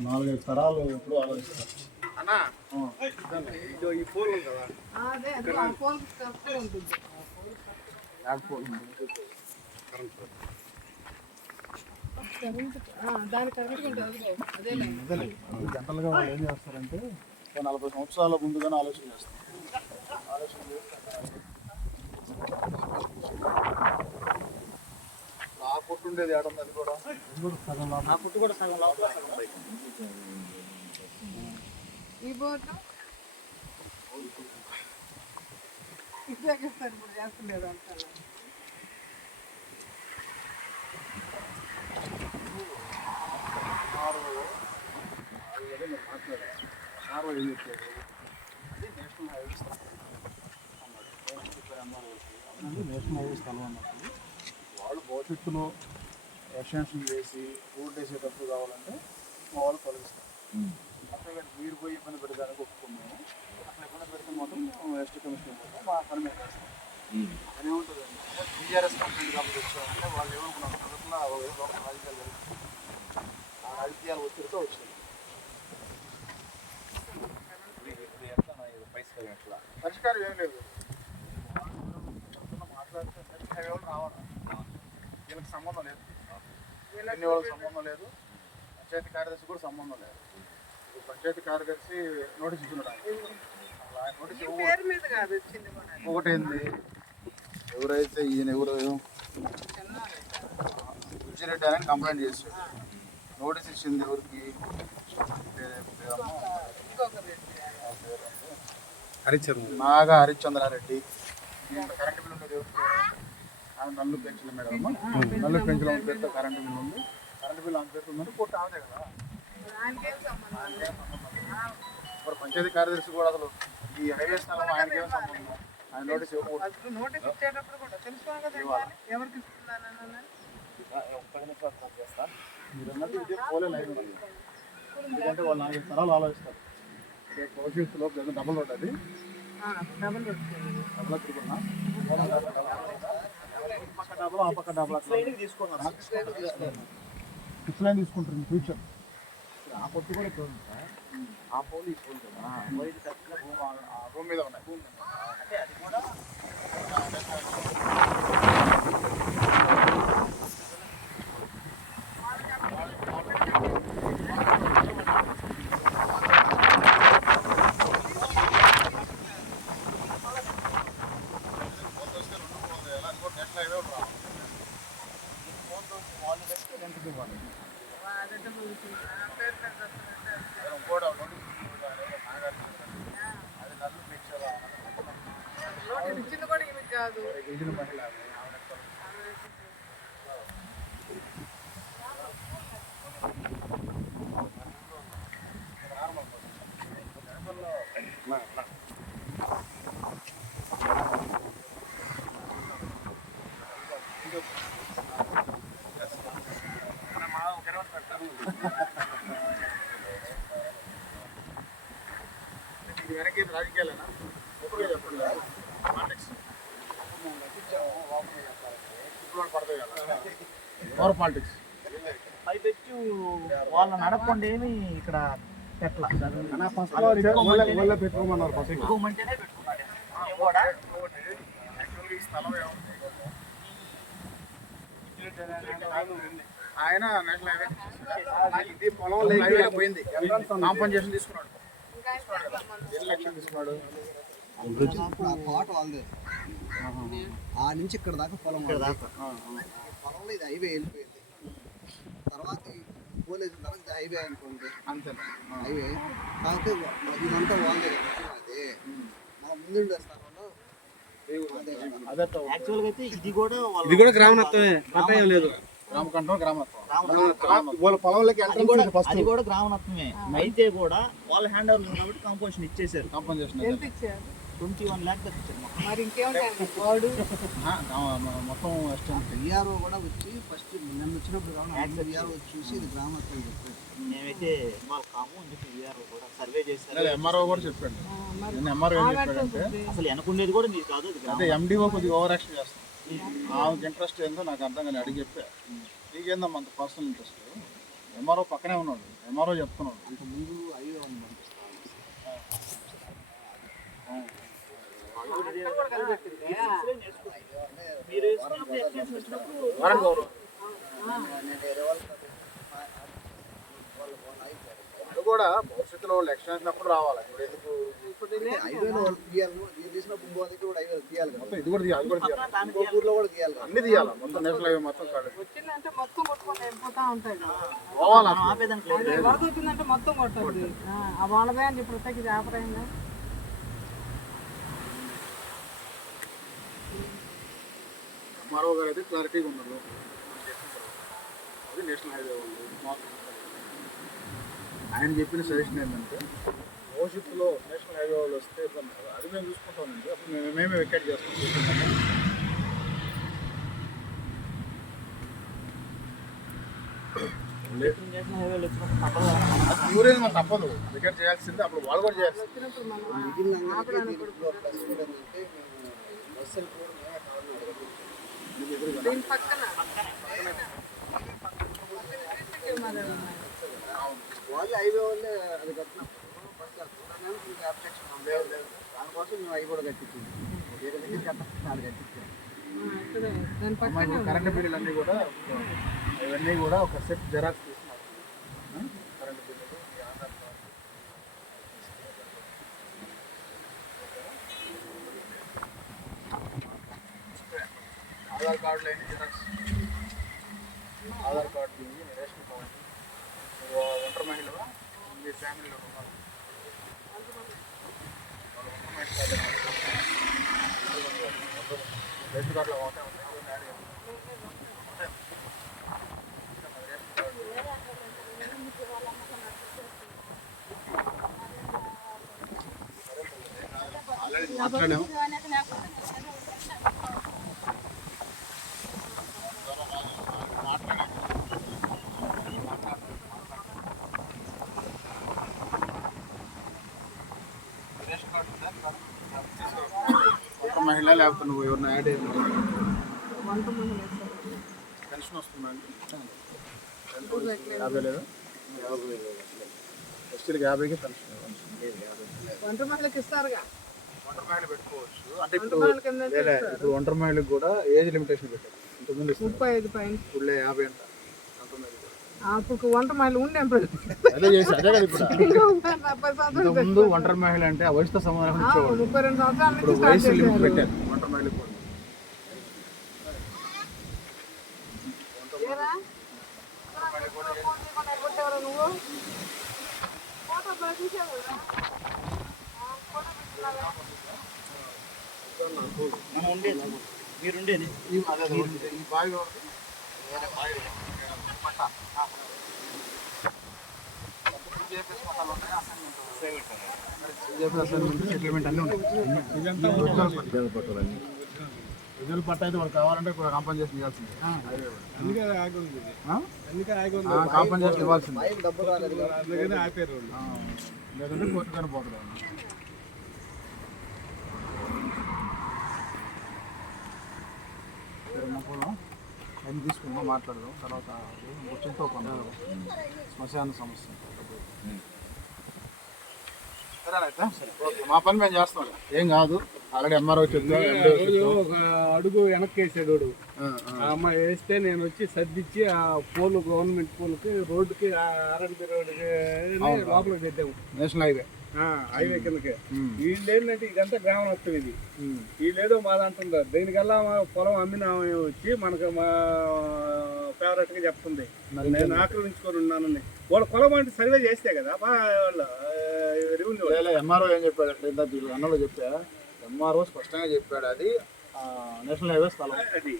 నాలుగైదు తరాలు ఎప్పుడు ఆలోచిస్తారు. కరెంట్ ఆ, దాని కరెంట్ ఉంటుంది అదిగో, అదే లైన్ జనరల్గా వాళ్ళు ఏం చేస్తారంటే ఒక నలభై సంవత్సరాల ముందుగానే ఆలోచన చేస్తారు. ఆలోచన ఆ పుట్టు ఉండేది ఏడుంది అది కూడా? సగం ఆ పుట్టు కూడా సగం లోపల సగం బయట. ఈ బోర్డు? ఇచ్చేస్తారు ఇప్పుడు చేస్తలేదు అంతా ఆరు అది ఏదో నేను మాట్లాడాను ఏం అది నేషనల్ హైవే అన్నాడు నేషనల్ హైవే స్థలం అన్నప్పుడు వాళ్ళు భవిష్యత్తులో ఎక్స్టెన్షన్ చేసి రోడ్ వేసేటప్పుడు కావాలంటే మా వాళ్ళు తొలగిస్తారు అంతేగాని మీరు పోయి ఇబ్బంది పెడతానికి ఒప్పుకున్నాము అక్కడ ఇబ్బంది పెడితే మాత్రం మేము ఎస్టీ కమిషన్ పోతాం మా పని మేము చేస్తాం అని ఉంటుంది టీఆర్ఎస్ కంపెనీ కాబట్టి వచ్చామంటే వాళ్ళు ఏమనుకున్నారు మొదట్లో ఒక రాజకీయాలు జరుగుతుంది ఆ రాజకీయాలు ఒత్తిడితో వచ్చింది పరిష్కారం ఏం లేదు. మాట్లాడితే వాళ్ళు రావాలి వీళ్ళకి సంబంధం లేదు. ఎన్ని వాళ్ళకి సంబంధం లేదు. పంచాయతీ కార్యదర్శి కూడా సంబంధం లేదు. ఇప్పుడు పంచాయతీ కార్యదర్శి నోటీస్ ఇచ్చినాడు కూడా. ఒకటేంది? ఎవరైతే ఈయన ఎవరు? బుజ్జిరెడ్డి అని కంప్లైంట్ చేశాడు నోటీస్ ఇచ్చింది ఎవరికి? అంటే నాగా హరిశ్చంద్రారెడ్డి దీంట్లో కరెంట్ బిల్ ఉండేది ఆమె నల్లు పెంచిన మేడం నల్లు పెంచిన పేరుతో కరెంట్ బిల్ ఉంది. కరెంట్ బిల్ ఆమె పేరుతో ఉందంటే కొట్టి ఆమెదే కదా. మరి పంచాయతీ కార్యదర్శి కూడా అసలు ఈ హైవే స్థలం ఆయనకేం సంబంధం? ఆయన నోటీస్ ఇవ్వకూడదు. నోటీస్ ఇచ్చేటప్పుడు కూడా తెలుసుకోవాలి కదా. ఎవరికి ఇస్తున్నానని మీరు అన్నది ఇదే పోలే లైన్ ఉంది. ఎందుకంటే వాళ్ళు నాలుగు తరాలు ఆలోచిస్తారు. భవిష్యత్తులో ఏదైనా డబల్ రోడ్ అది. డబుల్ వచ్చింది డబల్ తిరుగున్నా పక్క డబల్ ఆ పక్క డబల్ సిక్స్ లైన్ తీసుకుంటారు ఫ్యూచర్ ఆ పొట్టు కూడా సార్. ఆ పోలు కదా. భూమి మీద ఉన్నాయి. అంటే అది కూడా అదంటే ముగిసింది. ఆ పేరు మీద వస్తుందంటే అది నల్లు పిక్చర్ నోటీస్ ఇచ్చింది కూడా ఈమె కాదు గిరిజన మహిళ వెనక్కి రాజకీయాలేనా ఎప్పుడు చెప్పండి పాలిటిక్స్ ఇప్పుడు పడతాయి కదా పవర్ పాలిటిక్స్ వాళ్ళ నడపకుండా ఏమి ఇక్కడ పెట్టుకోమంటేనే ఆయన. ఇది పొలం హైవేలో పోయింది. కాంపన్సేషన్ తీసుకున్నాడు. ఎన్ని లక్షలు ఆ నుంచి ఇక్కడ దాకా పొలం వాళ్ళది. పొలంలో ఇది హైవే వెళ్ళిపోయింది. తర్వాత పోలీసు తర్వాత హైవే అనుకోండి. అంతే హైవే. కాకపోతే ఇదంతా వాళ్ళదే కదా అది మన ముందుండే అయితే ఇది కూడా వాళ్ళ ఇది కూడా గ్రామనత్వమే పట్టాయం లేదు. వాళ్ళ అది కూడా గ్రామనత్వమే. అయితే కూడా వాళ్ళ హ్యాండ్ ఓవర్ కాబట్టి కాంపోజిషన్ ఇచ్చేసారు ఇచ్చారు ట్వంటీ వన్ ల్యాక్ మొత్తం. ఎస్టెంట్ విఆర్ఓ కూడా? వచ్చి ఫస్ట్ నిన్న వచ్చినప్పుడు కావాలి చూసి. ఇది గ్రామత్వం అని చెప్పాడు మేమైతే మాకు కాము అని చెప్పి కూడా సర్వే చేశారు. ఎంఆర్ఓ కూడా చెప్పాడు. నేను ఎంఆర్ఓ చెప్పాడంటే. అసలు వెనకుండేది కూడా కాదు అది అదే ఎండిఓ కొద్దిగా ఓవర్ యాక్షన్ చేస్తాను ఆమెకి ఇంట్రెస్ట్ ఏందో నాకు అర్థం కానీ అడిగి చెప్పా. నీకేందమ్మా అంత పర్సనల్ ఇంట్రెస్ట్ ఎంఆర్ఓ పక్కనే ఉన్నాడు. ఎంఆర్ఓ చెప్తున్నాడు. ఇంత ముందు అయ్యో అని పంపిస్తాను అక్కడ కూడా కనిపెట్టింది. మీరు వేసుకున్నప్పుడు ఎక్స్పీరియన్స్ వచ్చినప్పుడు వారానికి ఒకరు. నేను వేరే వాళ్ళకి వాళ్ళు ఫోన్ అయిపోయారు వాళ్ళు కూడా భవిష్యత్తులో వాళ్ళు ఎక్స్టెన్షన్ అప్పుడు రావాలి ఇప్పుడు ఎందుకు ఇది కూడా తీయాలి అది అన్ని తీయాలి మొత్తం నేషనల్ హైవే మొత్తం వచ్చిందంటే మొత్తం కొట్టుకొని వెళ్ళిపోతా ఉంటాయి. పోవాలి అది వరద వచ్చిందంటే మొత్తం వాళ్ళదే అని ప్రత్యేక ఆపరేయంగా మరో గారు అయితే క్లారిటీగా ఉన్నారు అది నేషనల్ హైవే వాళ్ళు ఆయన చెప్పిన సజెషన్ ఏంటంటే భవిష్యత్తులో నేషనల్ హైవే వాళ్ళు వస్తే ఇబ్బంది. అది మేము చూసుకుంటామండి అప్పుడు మేము మేమే వెకెట్ చేస్తాం. చూసుకుంటాము నేషనల్ హైవేలు వచ్చినప్పుడు తప్పదు వెకెట్ చేయాల్సిందే. అప్పుడు వాళ్ళు కూడా చేయాల్సింది. వాళ్ళు హైవే వాళ్ళే అది కట్టినప్పుడు బస్సు కట్టుకోవడానికి అబ్జెక్షన్ లేదు లేదు దానికోసం మేము అవి కూడా కట్టించింది వేరే దగ్గర కట్టాలి. కరెంట్ బిల్లులు అన్నీ కూడా ఇవన్నీ కూడా ఒక సెట్ జెరాక్స్ కరెంట్ బిల్లులు మీ ఆధార్ కార్డు ఆధార్ కార్డులో ఎన్ని జెరాక్స్ ఆధార్ కార్డు మీ రేషన్ కార్డు నువ్వు ఒంటరి మహిళవా మీ ఫ్యామిలీలో ఉన్నారు రేషన్ కార్డులో ఒకటే ఉంది ఇంకొన్ని యాడ్ చేయాలి. మాట్లాడాము మహిళ లేకపోతే నువ్వు ఎవరిని యాడ్ వేస్తారు. పెన్షన్ వస్తుందండి యాభై లేదా? ఎస్టీలకు యాభైకి పెన్షన్ వంట మహిళకి ఇస్తారుగా. ఒంటరి మహిళ పెట్టుకోవచ్చు. అంటే వంట ఇప్పుడు ఒంటరి మహిళకి కూడా ఏజ్ లిమిటేషన్ పెట్టారు. ఇంతకుముందు ముప్పై ఐదు పైన ఇప్పుడు యాభై అంట. ఒంటరి. అప్పుడు వంట మహిళ ఉండే ఇప్పుడు అదే చేసి అదే కదా ఇప్పుడు. ఇంకా ఉంటారు డెబ్బై సంవత్సరాలు ఇంతకుముందు ఒంటరి మహిళ అంటే ఆ వయసుతో సంబంధం ఆ, ఇచ్చేవాళ్ళు. ముప్పై రెండు సంవత్సరాల ఇప్పుడు నుంచి స్టార్ట్ వయసు లిమిట్ చేశారు. పెట్టారు. ఒంటరి మహిళకి కూడా. ఏరా? ఫోన్ చేయకుండా కొట్టేవారా నువ్వు ఫోటో బాగా చూసావు కదా? ఆ, ఫోటో పెట్టినావా? మనం ఉండేది. మీరుండేది ఈ బావి ఎవరిది? విజువల్ పట్ట అయితే వాడు కావాలంటే ఇప్పుడు కాంపన్సేషన్ ఇవ్వాల్సిందే కాంపన్సేషన్ ఇవ్వాల్సిందే లేదంటే కోర్టుకని పోతుంది ఆయన. సరే, మా పోదాం. టైం తీసుకుందాం మాట్లాడదాం. తర్వాత వచ్చినతో కొందాం శ్మశాన సమస్య. మా పని మేము చేస్తాం. ఏం కాదు ఆల్రెడీ ఎంఆర్ఓ. ఒక అడుగు వెనక్కి వేసాడు అమ్మాయి వేస్తే నేను వచ్చి సర్దిచ్చి ఆ పోలు గవర్నమెంట్ పోల్కి రోడ్డుకి ఆర్ఎన్బి రోడ్డుకి లోపలికి పెట్టాము నేషనల్ హైవే. హైవే కిందకి. వీళ్ళు ఏంటంటే ఇదంతా గ్రామం వస్తుంది ఇది. వీళ్ళేదో మాదంటున్నారు దీనికల్లా మా పొలం అమ్మిన వచ్చి మనకు మా ఫేవరెట్గా చెప్తుంది. నేను ఆక్రమించుకొని ఉన్నానని. వాళ్ళ పొలం అంటే సర్వే చేస్తే కదా వాళ్ళ రెవెన్యూ. ఎంఆర్ఓ ఏం చెప్పాడంటే వీళ్ళు అన్నలో చెప్పా ఎంఆర్ఓ స్పష్టంగా చెప్పాడు. అది నేషనల్ హైవే స్థలం. అది.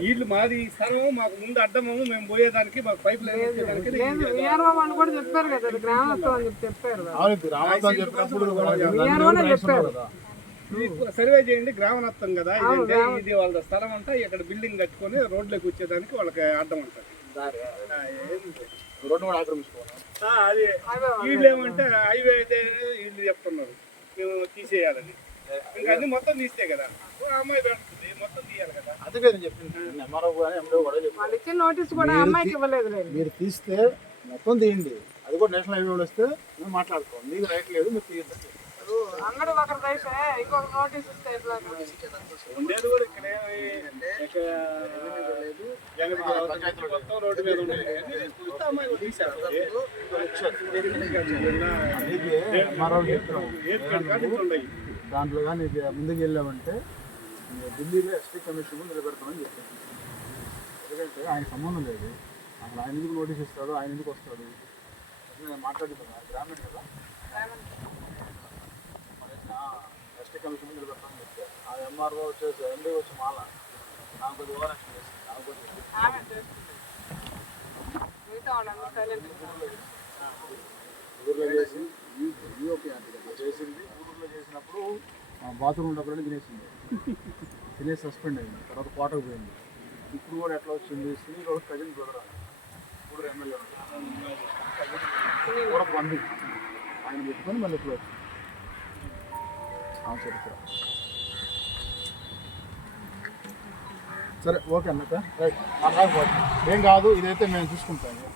వీళ్ళు మాది స్థలం మాకు ముందు అడ్డము మేము పోయేదానికి మాకు పైప్ లైన్ కూడా చెప్పారు కదా అది గ్రామత్వం అని చెప్పి చెప్పారు సర్వే చేయండి గ్రామనత్తం కదా. ఇదంటే? ఇది వాళ్ళ స్థలం అంతా ఇక్కడ బిల్డింగ్ కట్టుకొని రోడ్లోకి వచ్చేదానికి వాళ్ళకి అడ్డం ఉంటుంది? రోడ్డు కూడా ఆక్రమించుకోవాలి ఆ, అది వీళ్ళు ఏమంటే హైవే అయితే వీళ్ళు చెప్తున్నారు మేము తీసేయాలని. ఇంకా అన్ని మొత్తం తీస్తే కదా. అమ్మాయి అందుకే నేను చెప్పింది. ఎంఆర్ఓ కానీ కూడా చెప్పింది వాళ్ళు ఇచ్చిన నోటీస్ కూడా ఆ అమ్మాయికి ఇవ్వలేదు లేదు మీరు తీస్తే మొత్తం తీయండి. అది కూడా నేషనల్ హైవే వాళ్ళు వస్తే మేము మాట్లాడుకోం. మీకు రైట్ లేదు మీరు తీయద్దు అంగడి ఒకరికి అయితే ఇంకొక నోటీస్ ఇస్తే ఎట్లా? ఉండేది కూడా ఇక్కడ ఇక్కడ జగన్ పంచాయతీ మొత్తం రోడ్డు మీద ఉండేది. ఉన్నాయి. దాంట్లో కానీ ఇది ముందుకు వెళ్ళామంటే మీరు ఢిల్లీలో ఎస్టీ కమిషన్ ముందు నిలబెడతామని చెప్పాను. ఎందుకంటే ఆయన సంబంధం లేదు. అసలు ఆయన ఎందుకు నోటీస్ ఇస్తాడు ఆయన ఎందుకు వస్తాడు? నేను మాట్లాడుతున్నాను గ్రామీణ కదా? ఎస్టీ కమిషన్ ముందు నిలబెడతామని చెప్పాను. ఆ ఎంఆర్ఓ వచ్చేసి ఎండి వచ్చి మాల. నాకు కొద్ది ఓవరాక్షన్ చేసింది. నాకు కొద్ది చేస్తుంది. ఊర్లో చేసి యూఓపీ అంటే కదా చేసింది. ఊర్లో చేసినప్పుడు బాత్రూమ్ డబ్బులు తినేసింది. తినేసి సస్పెండ్ అయింది. తర్వాత కోటకు పోయింది. ఇప్పుడు కూడా ఎట్లా వచ్చింది? సునీల్ కూడా కజిన్ బ్రదర్ ఇప్పుడు ఎమ్మెల్యే కూడా పంది ఆయన పెట్టుకొని మళ్ళీ ఇప్పుడు వచ్చింది చరిత్ర. సరే ఓకే అన్నట్టు రైట్. రాకపోతే ఏం కాదు ఇదైతే మేము చూసుకుంటాము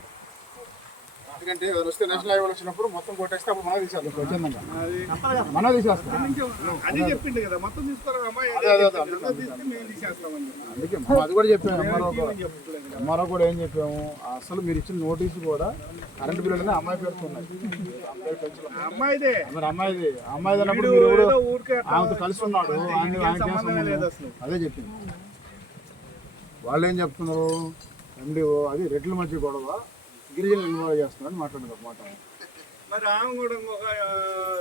ఎందుకంటే ఎవరు వస్తే నేషనల్ హైవే వచ్చినప్పుడు మొత్తం కొట్టేస్తే అప్పుడు మనం తీసేస్తాం. మనం తీసేస్తాం కదా మొత్తం అమ్మాయి. అందుకే అది కూడా చెప్పాము. ఎంఆర్ఓ కూడా ఏం చెప్పాము? అసలు మీరు ఇచ్చిన నోటీసు కూడా కరెంట్ బిల్లులనే అమ్మాయి పేరుతో ఉన్నాయి అమ్మాయి పెన్షన్ ఆ అమ్మాయిదే. మరి అమ్మాయిది. అమ్మాయిది అన్నప్పుడు మీరు కూడా ఆమెతో కలిసి ఉన్నాడు. అదే చెప్పింది వాళ్ళు ఏం చెప్తున్నారు ఎండిఓ అది రెడ్ల మధ్య గొడవ. గిరిజనులు ఇన్వాల్వ్ చేస్తున్నారని మాట్లాడుతున్నారు ఒక మాట. మరి ఆమె కూడా ఒక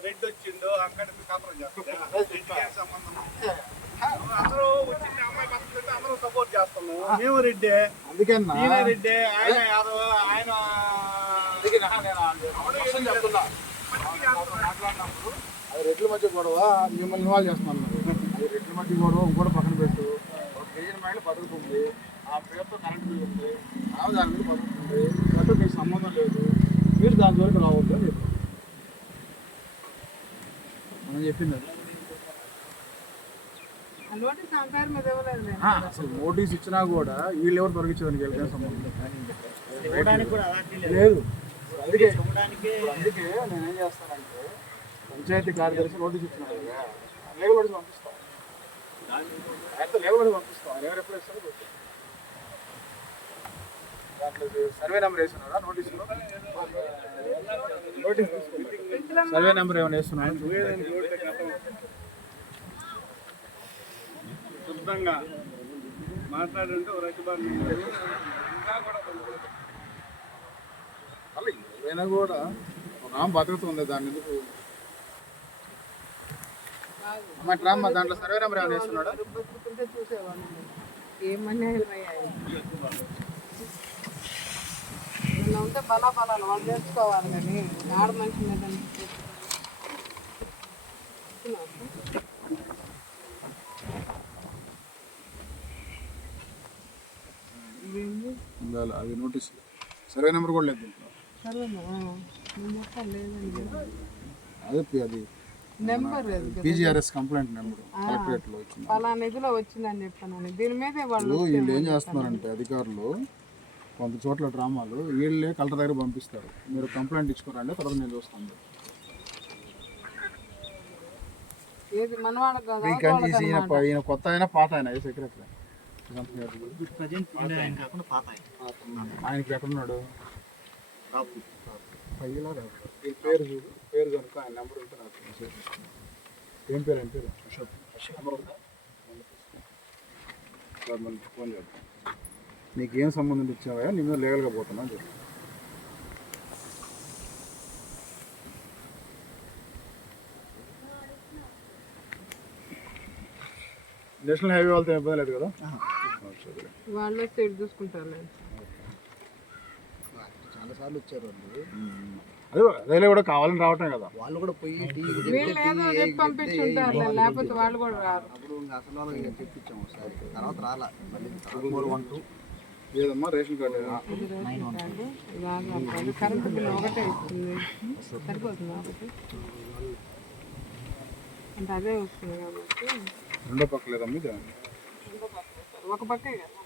రెడ్ వచ్చిండు అక్కడికి కాపురం సంబంధం? అందరూ వచ్చింది అమ్మాయి పక్కన అందరూ సపోర్ట్ చేస్తున్నాం మేము రెడ్డే. అందుకేనా? ఈయన రెడ్డే ఆయన యాదవ్ ఆయన. మాట్లాడినప్పుడు అది రెడ్ల మధ్య గొడవ మిమ్మల్ని ఇన్వాల్వ్ చేస్తున్నాను అది రెడ్ల మధ్య గొడవ ఇంకోటి పక్కన పెట్టు. ఒక గిరిజన మహిళ బతుకుతుంది ఆ పేరుతో కరెంట్ బిల్ ఉంది ఆమె దాని మీద బతుకుతుంది. సంబంధం లేదు మీరు దాని జోలికి రావద్దు అని చెప్పారు. మనం చెప్పింది అసలు నోటీస్ ఇచ్చినా కూడా వీళ్ళు ఎవరు దొరికించడానికి వీళ్ళకి ఏం సంబంధం లేదు. అందుకే అందుకే నేను ఏం చేస్తానంటే పంచాయతీ కార్యదర్శి నోటీస్ ఇచ్చినాడు కదా లేబర్ పంపిస్తాం. లేబర్ పంపిస్తాం. ఎవరు ఎప్పుడు ఇస్తారో పెట్టు. దాంట్లో సర్వే నెంబర్ వేస్తున్నారా? నోటీసులో నోటీస్ తీసుకుంటాం సర్వే నెంబర్ ఏమైనా వేస్తున్నారా? శుద్ధంగా మాట్లాడుంటే ఒక కూడా బతుకుతుంది దాని ఎందుకు? అమ్మ దాంట్లో సర్వే నెంబర్ ఏమైనా వేస్తున్నాడా? ఏమన్నా ఉంటే బలా బలాలు వాళ్ళు నేర్చుకోవాలి కానీ ఆడ మనిషి మీద అది నోటీస్ సర్వే నెంబర్ కూడా లేదు అదే అది నెంబర్. పీజీఆర్ఎస్ కంప్లైంట్ నెంబర్ కలెక్టరేట్లో వచ్చింది. పలానా ఇదిలో వచ్చిందని చెప్పాను దీని మీదే వీళ్ళు ఏం చేస్తున్నారంటే అధికారులు కొంత చోట్ల డ్రామాలు వీళ్ళే కలెక్టర్ దగ్గర పంపిస్తారు. మీరు కంప్లైంట్ ఇచ్చుకోరండి తర్వాత నేను చూస్తాను. ఏది మనవాళ్ళకి కాదు ఈయన ప- ఈయన కొత్త అయినా పాత అయినా సెక్రటరీ? ఆయన ఇప్పుడు ఎక్కడున్నాడు? పైలా రాదు. ఈ పేరు చూడు పేరు కనుక ఆయన నెంబర్ ఉంటే నాకు మెసేజ్. ఏం పేరు ఏం పేరు? అశోక్. నెంబర్ ఉందా? ఫోన్ చేద్దాం. నీకు ఏం సంబంధం ఇచ్చావా నీ మీద లీగల్గా పోతున్నా అని చెప్పి. నేషనల్ హైవే వాళ్ళతో ఇబ్బంది లేదు కదా? వాళ్ళే సైడ్ చూసుకుంటారు చాలా సార్లు వచ్చారు వాళ్ళు. అదే అదే కూడా కావాలని రావటం కదా. వాళ్ళు కూడా పోయి లేకపోతే వాళ్ళు కూడా రారు. అప్పుడు అసలు వాళ్ళకి చెప్పించాం ఒకసారి. తర్వాత రాలా. మళ్ళీ వన్ టూ ఏదమ్మా? రేషన్ కార్డు కరెంట్ బిల్ ఒకటే ఇస్తుంది సరిపోతుంది ఒకటి అంటే అదే వస్తుంది కాబట్టి రెండో పక్క లేదమ్మా ఇది ఒక పక్కే. కదా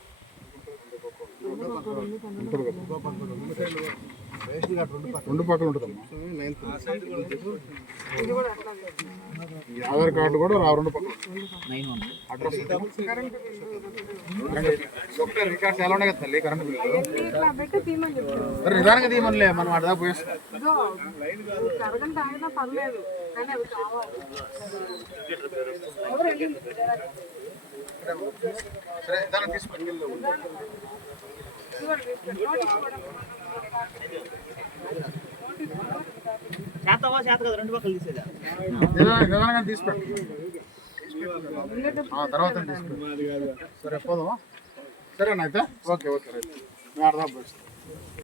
రెండు పక్కన ఉంటుందమ్మా. ఆధార్ కార్డు కూడా రా రెండు పక్కన అడ్రస్ రికార్డ్స్ ఎలా ఉన్నాయి కదా తల్లి? Current bill. తీయమని సరే నిదానంగా తీయమనిలే మనం అడదా పోయేస్తాం. సరే తీసుకోండి తీసుకోండి. చేతవా చేత కదా రెండు పక్కలు తీసేదా నిదానంగా తీసుకోండి తర్వాత సరే పోదామా? సరేనా అయితే? Okay okay right. అడదా